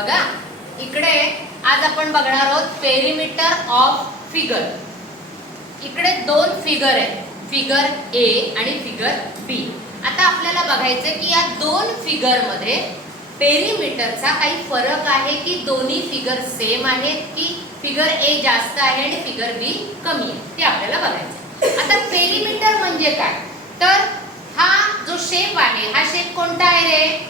बघा इकडे आज आपण बघणार आहोत पेरिमीटर ऑफ फिगर. इकडे दोन फिगर आहेत, फिगर ए आणि फिगर बी. आता आपल्याला बघायचं की या दोन फिगर मध्ये पेरिमीटरचा काही फरक आहे की दोन्ही फिगर सेम आहेत की फिगर ए जास्त आहे आणि फिगर बी कमी आहे ते आपल्याला बघायचं. आता पेरिमीटर म्हणजे काय, तर हा जो शेप आहे हा शेप कोणता आहे रे?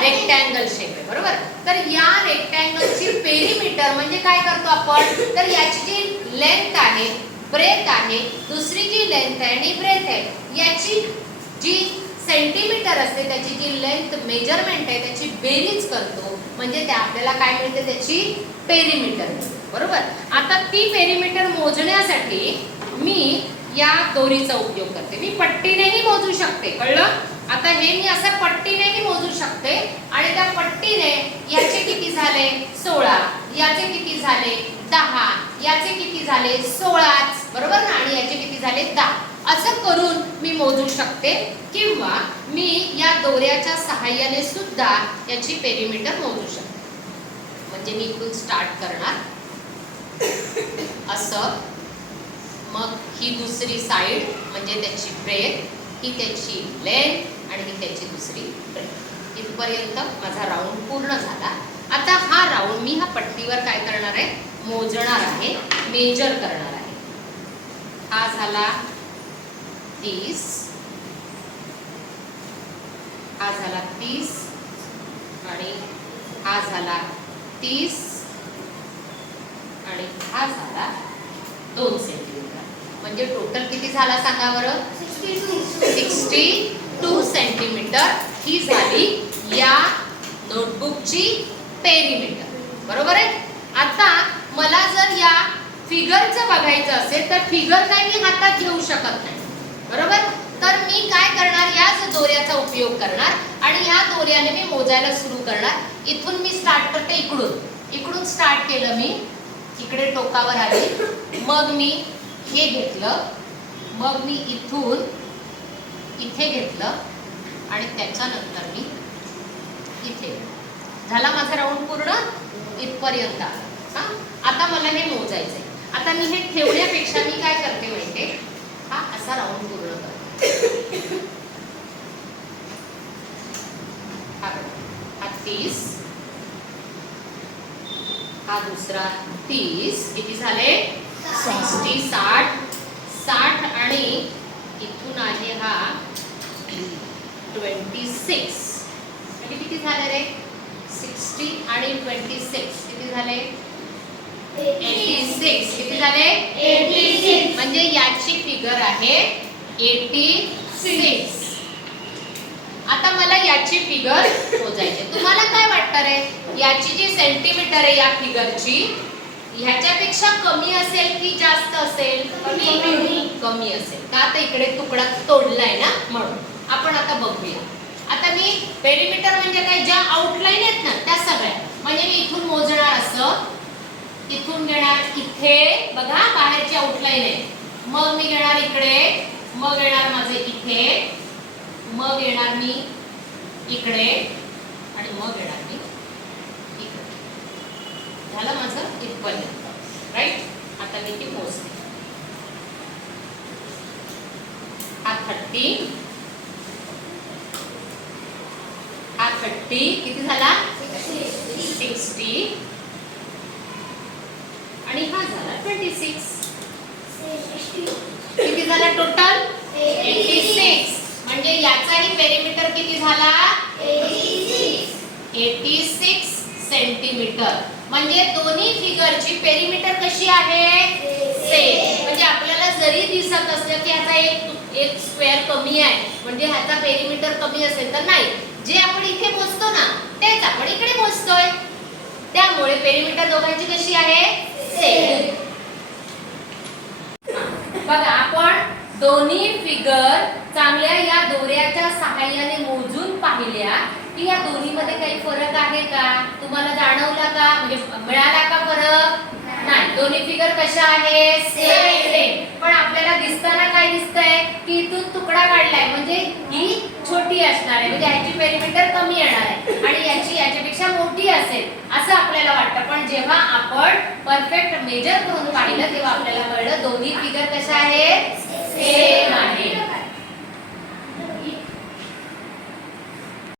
रेक्टँगल शेप आहे, बरोबर. तर या रेक्टँगलची पेरिमीटर म्हणजे काय करतो आपण, तर याची जी लेंथ आहे, ब्रेथ आहे, दुसरी जी लेंथ आहे आणि ब्रेथ आहे, याची जी सेंटीमीटर असते त्याची जी लेंथ मेजरमेंट आहे त्याची बेरीज करतो, म्हणजे ते आपल्याला काय मिळते, त्याची पेरिमीटर मिळते, बरोबर. आता ती पेरिमीटर मोजण्यासाठी मी या दोरीचा उपयोग करते. मी पट्टीनेही मोजू शकते, कळलं. आता हे मी असं पट्टीनेही मोजू शकते आणि त्या पट्टीने याचे किती झाले 16, याचे किती झाले 10, याचे किती झाले 16, बरोबर ना, आणि याचे किती झाले 10. असं करून मी मोजू शकते किंवा मी या दोऱ्याच्या सहाय्याने सुद्धा याची पेरिमीटर मोजू शकते. म्हणजे मी इथून स्टार्ट करणार असं, मग ही दुसरी साइड म्हणजे त्याची ब्रेथ, ही त्याची लेंथ आणि ही त्याची दुसरी ब्रेथ. इथपर्यंत माझा राऊंड पूर्ण झाला. आता हा राऊंड मी हा पट्टीवर काय करणार आहे, मोजणार आहे, मेजर करणार आहे. हा झाला 30, हा झाला 30 आणि हा झाला 30 आणि हा झाला 2 सेंटीमीटर. म्हणजे टोटल किती झाला सांगा बरं, 62 सेंटीमीटर ही झाली या नोटबुकची पेरिमीटर, बरोबर आहे. आता मला जर या फिगरचं बघायचं असेल तर फिगर काय मी हातात घेऊ शकत नाही, बरोबर. तर मी काय करणार, याच दोऱ्याचा उपयोग करणार आणि या दोऱ्याने मी मोजायला सुरू करणार. इथून मी स्टार्ट करते, इकडून स्टार्ट केलं मी, इकडे टोकावर आली, मग मी हे घेतलं, मग मी इथून इथे घेतलं आणि त्याच्यानंतर मी इथे. झाला माझा राऊंड पूर्ण इथपर्यंत. आता मला हे मोजायचंय. आता मी हे ठेवण्यापेक्षा मी काय करते माहितीये, हा असा राऊंड पूर्ण करते. हा 30, हा दुसरा 30, किती झाले 60, 60 आणि इथून आहे हा 26, म्हणजे किती झाले रे 60 आणि 26 किती झाले 86, किती झाले 86, म्हणजे याची फिगर आहे 86. आता मला याची फिगर मोजायची. तुम्हाला काय वाटतं रे, याची जी सेंटीमीटर आहे या फिगरची ह्याच्यापेक्षा कमी असेल की जास्त असेल? कमी असेल का, आता इकडे तुकडा तोडलाय ना म्हणून. आपण आता बघूया. आता मी पेरिमीटर म्हणजे काय, ज्या आउटलाईन आहेत ना त्या सगळ्या, म्हणजे मी इथून मोजणार असं, इथून घेणार इथे, बघा बाहेरची आउटलाईन आहे, मग मी घेणार इकडे, मग येणार माझे इथे, मग येणार मी इकडे आणि मग येणार मी इकडे. झालं माझं इथपर्यंत, राईट. आता मी ती मोजते. हा 30, हा 30 किती झाला 60 आणि हा झाला 26, किती झाला टोटल 86. म्हणजे याचाही पेरिमीटर किती झाला 86 सेंटीमीटर. म्हणजे दोन्ही फिगरची पेरिमीटर कशी आहे सेम. म्हणजे आपल्याला जरी दिसत असलं की ह्याचा एक स्क्वेअर कमी आहे म्हणजे ह्याचा पेरिमीटर कमी असेल तर नाही, जे आपण इथे मोजतो ना तेच आपण इकडे मोजतोय, त्यामुळे पेरिमीटर दोघांची कशी आहे सेम. बघा आपण दोन्ही फिगर चांगल्या या दोऱ्याच्या सहाय्याने मोजून पाहिल्या की या दोन्हीमध्ये काही फरक आहे का, तुम्हाला जाणवला का, म्हणजे मिळाला का फरक. नाही, दोन्ही फिगर कशा आहेत? सेम. पण आपल्याला दिसताना काय दिसतंय की इथून तुकडा काढलाय म्हणजे ही छोटी असणार आहे, म्हणजे ह्याची पेरिमीटर कमी येणार आहे आणि याची याच्यापेक्षा मोठी असेल असं आपल्याला वाटतं. पण जेव्हा आपण परफेक्ट मेजर करून पाहिलं तेव्हा आपल्याला कळलं दोन्ही फिगर कशा आहेत?